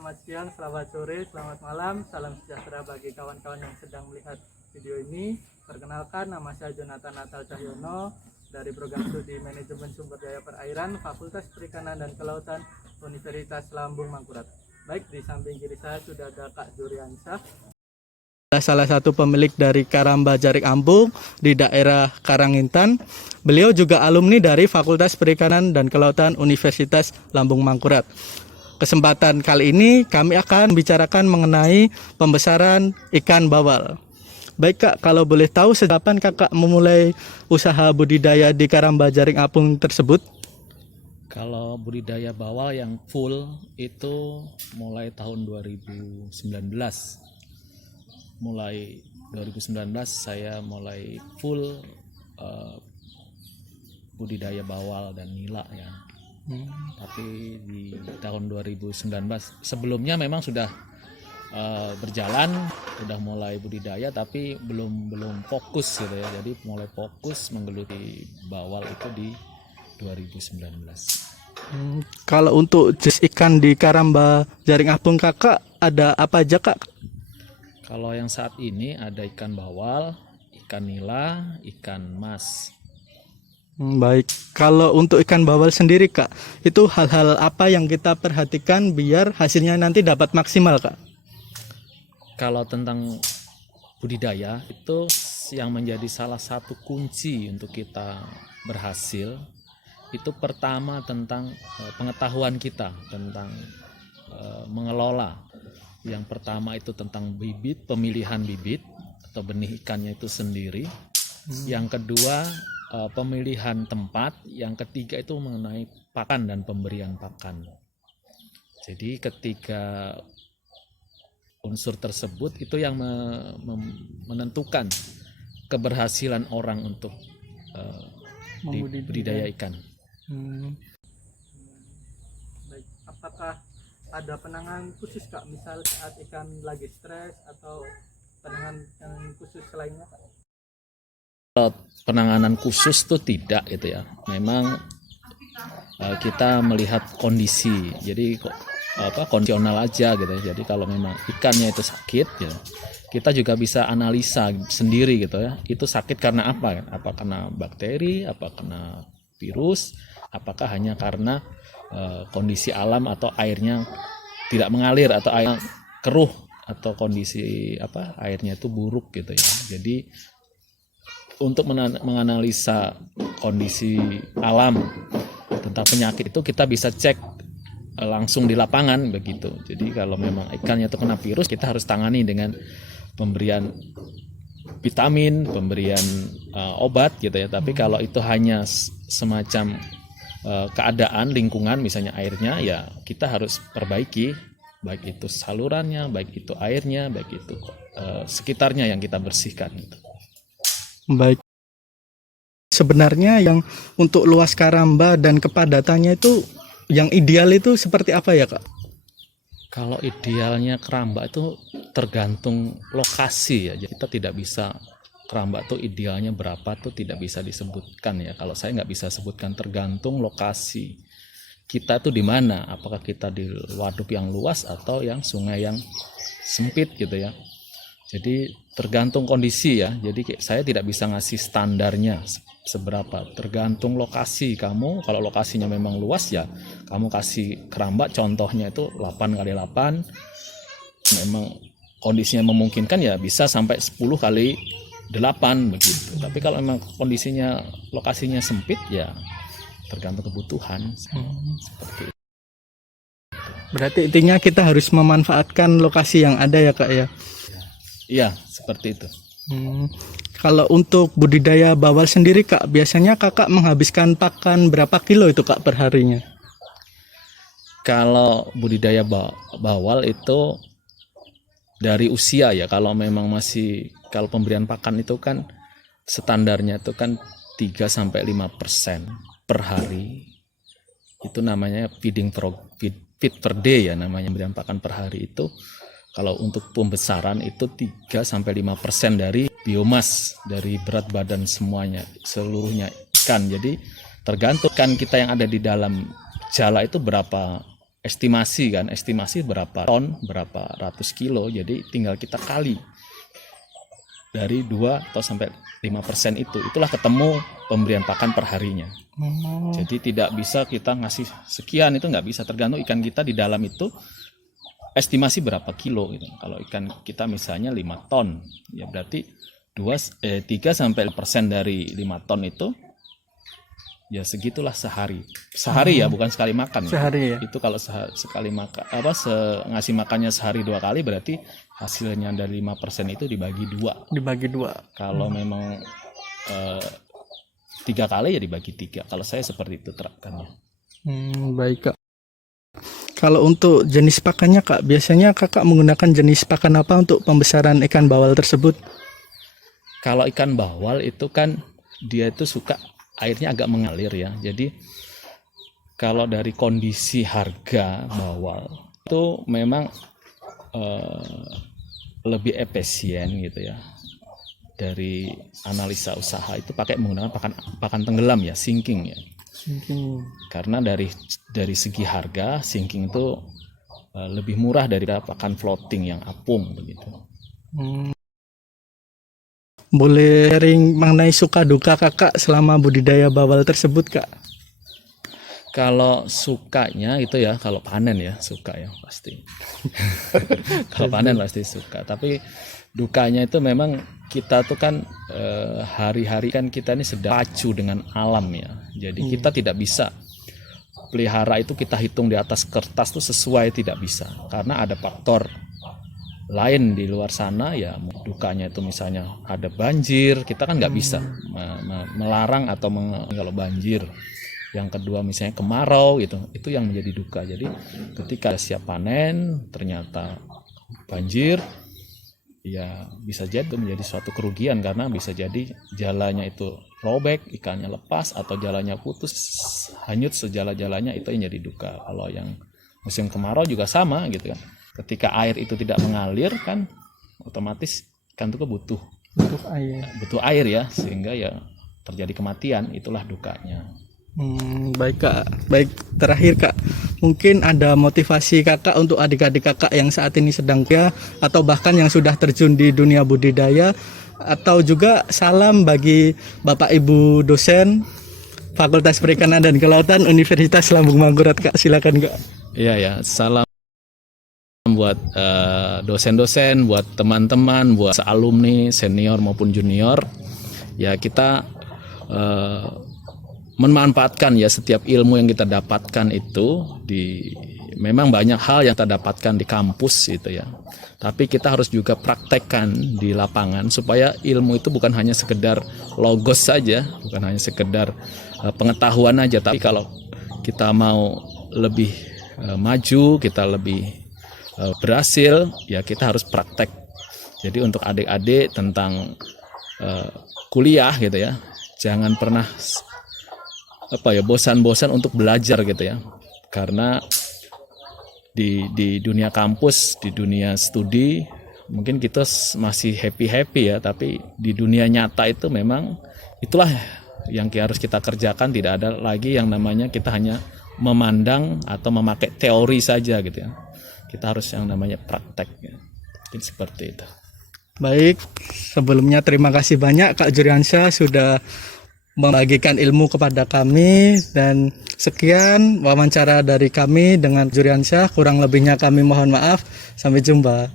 selamat siang, selamat sore, selamat malam, salam sejahtera bagi kawan-kawan yang sedang melihat video ini. Perkenalkan, nama saya Jonathan Natal Cahyono dari Program Studi Manajemen Sumber Daya Perairan, Fakultas Perikanan dan Kelautan, Universitas Lambung Mangkurat. Baik, di samping kiri saya sudah ada Kak Juriansyah, salah satu pemilik dari Karamba Jaring Apung di daerah Karangintan. Beliau juga alumni dari Fakultas Perikanan dan Kelautan Universitas Lambung Mangkurat. Kesempatan kali ini kami akan bicarakan mengenai pembesaran ikan bawal. Baik Kak, kalau boleh tahu sejak kapan Kakak memulai usaha budidaya di Karamba Jaring Apung tersebut? Kalau budidaya bawal yang full itu mulai tahun 2019. Mulai 2019 saya mulai full budidaya bawal dan nila ya. Tapi di tahun 2019 sebelumnya memang sudah berjalan, sudah mulai budidaya tapi belum fokus gitu ya. Jadi mulai fokus menggeluti bawal itu di 2019. Kalau untuk jenis ikan di Karamba Jaring Apung Kakak ada apa aja Kak? Kalau yang saat ini ada ikan bawal, ikan nila, ikan mas. Baik, kalau untuk ikan bawal sendiri Kak, itu hal-hal apa yang kita perhatikan biar hasilnya nanti dapat maksimal Kak? Kalau tentang budidaya itu yang menjadi salah satu kunci untuk kita berhasil, itu pertama tentang pengetahuan kita tentang mengelola. Yang pertama itu tentang bibit, pemilihan bibit atau benih ikannya itu sendiri. Yang kedua pemilihan tempat, yang ketiga itu mengenai pakan dan pemberian pakan. Jadi ketiga unsur tersebut itu yang menentukan keberhasilan orang untuk di budidaya ikan. Baik, apakah ada penanganan khusus Kak, misal saat ikan lagi stres atau penanganan khusus selainnya Kak? Kalau penanganan khusus tuh tidak gitu ya. Memang kita melihat kondisi. Jadi kondisional aja gitu ya. Jadi kalau memang ikannya itu sakit ya, kita juga bisa analisa sendiri gitu ya. Itu sakit karena apa? Apa karena bakteri, apa karena virus, apakah hanya karena kondisi alam atau airnya tidak mengalir atau air keruh atau kondisi airnya itu buruk gitu ya. Jadi untuk menganalisa kondisi alam tentang penyakit itu kita bisa cek langsung di lapangan begitu. Jadi kalau memang ikannya itu kena virus, kita harus tangani dengan pemberian vitamin, pemberian obat gitu ya. Tapi kalau itu hanya semacam keadaan lingkungan, misalnya airnya, ya kita harus perbaiki, baik itu salurannya, baik itu airnya, baik itu sekitarnya yang kita bersihkan gitu. Baik, sebenarnya yang untuk luas Karamba dan kepadatannya itu yang ideal itu seperti apa ya Kak? Kalau idealnya Karamba itu tergantung lokasi ya. Jadi kita tidak bisa Karamba itu idealnya berapa tuh tidak bisa disebutkan ya. Kalau saya nggak bisa sebutkan, tergantung lokasi kita tuh di mana. Apakah kita di waduk yang luas atau yang sungai yang sempit gitu ya. Jadi tergantung kondisi ya. Jadi saya tidak bisa ngasih standarnya seberapa. Tergantung lokasi kamu. Kalau lokasinya memang luas ya, kamu kasih Karamba contohnya itu 8x8. Memang kondisinya memungkinkan ya bisa sampai 10x8 begitu. Tapi kalau memang kondisinya lokasinya sempit ya tergantung kebutuhan. Seperti itu. Berarti intinya kita harus memanfaatkan lokasi yang ada ya Kak ya? Iya, seperti itu. Kalau untuk budidaya bawal sendiri Kak, biasanya Kakak menghabiskan pakan berapa kilo itu Kak per harinya? Kalau budidaya bawal itu dari usia ya. Kalau memang kalau pemberian pakan itu kan standarnya itu kan 3-5% per hari. Itu namanya feed per day ya, namanya pemberian pakan per hari itu. Kalau untuk pembesaran itu 3-5% dari biomas, dari berat badan seluruhnya ikan. Jadi tergantung ikan kita yang ada di dalam jala itu berapa estimasi kan, estimasi berapa ton, berapa ratus kilo, jadi tinggal kita kali dari 2 atau sampai 5% itulah ketemu pemberian pakan per harinya. Jadi tidak bisa kita ngasih sekian, itu nggak bisa, tergantung ikan kita di dalam itu estimasi berapa kilo gitu. Kalau ikan kita misalnya 5 ton, ya berarti 3-5% dari 5 ton itu ya segitulah sehari ya, bukan sekali makan Sehari ya. Itu kalau sekali makan ngasih makannya sehari 2 kali, berarti hasilnya dari 5% itu dibagi 2. Kalau memang 3 kali ya dibagi 3. Kalau saya seperti itu terapkannya. Baik Kak. Kalau untuk jenis pakannya Kak, biasanya Kakak menggunakan jenis pakan apa untuk pembesaran ikan bawal tersebut? Kalau ikan bawal itu kan dia itu suka airnya agak mengalir ya. Jadi kalau dari kondisi harga bawal itu memang lebih efisien gitu ya. Dari analisa usaha itu pakai menggunakan pakan tenggelam ya, sinking ya. Karena dari segi harga sinking itu lebih murah dari pakan floating yang apung begitu. Boleh sharing mengenai suka duka Kakak selama budidaya bawal tersebut Kak? Kalau sukanya itu ya, kalau panen ya suka ya pasti. Kalau panen pasti suka. Tapi dukanya itu memang kita tuh kan hari-hari kan kita ini sedang pacu dengan alam ya. Jadi kita tidak bisa pelihara itu kita hitung di atas kertas tuh sesuai, tidak bisa. Karena ada faktor lain di luar sana ya. Dukanya itu misalnya ada banjir, kita kan nggak bisa melarang atau kalau banjir. Yang kedua misalnya kemarau gitu, itu yang menjadi duka. Jadi ketika siap panen ternyata banjir, ya bisa jadi itu menjadi suatu kerugian, karena bisa jadi jalannya itu robek, ikannya lepas, atau jalannya putus, hanyut sejala-jalanya, itu yang jadi duka. Kalau yang musim kemarau juga sama gitu kan. Ketika air itu tidak mengalir kan otomatis ikan itu butuh air ya, sehingga ya terjadi kematian, itulah dukanya. Baik Kak, baik, terakhir Kak, mungkin ada motivasi Kakak untuk adik-adik Kakak yang saat ini sedang kuliah atau bahkan yang sudah terjun di dunia budidaya, atau juga salam bagi Bapak Ibu dosen Fakultas Perikanan dan Kelautan Universitas Lambung Mangkurat Kak, silakan Kak. Iya ya, salam buat dosen-dosen, buat teman-teman, buat alumni senior maupun junior. Ya kita memanfaatkan ya setiap ilmu yang kita dapatkan itu memang banyak hal yang kita dapatkan di kampus gitu ya. Tapi kita harus juga praktekkan di lapangan supaya ilmu itu bukan hanya sekedar logos saja, bukan hanya sekedar pengetahuan aja, tapi kalau kita mau lebih maju, kita lebih berhasil, ya kita harus praktek. Jadi untuk adik-adik tentang kuliah gitu ya, jangan pernah bosan-bosan untuk belajar gitu ya, karena di dunia kampus, di dunia studi mungkin kita masih happy ya, tapi di dunia nyata itu memang itulah yang harus kita kerjakan. Tidak ada lagi yang namanya kita hanya memandang atau memakai teori saja gitu ya, kita harus yang namanya praktek ya. Mungkin seperti itu. Baik, sebelumnya terima kasih banyak Kak Juriansyah sudah membagikan ilmu kepada kami, dan sekian wawancara dari kami dengan Juriansyah. Kurang lebihnya kami mohon maaf. Sampai jumpa.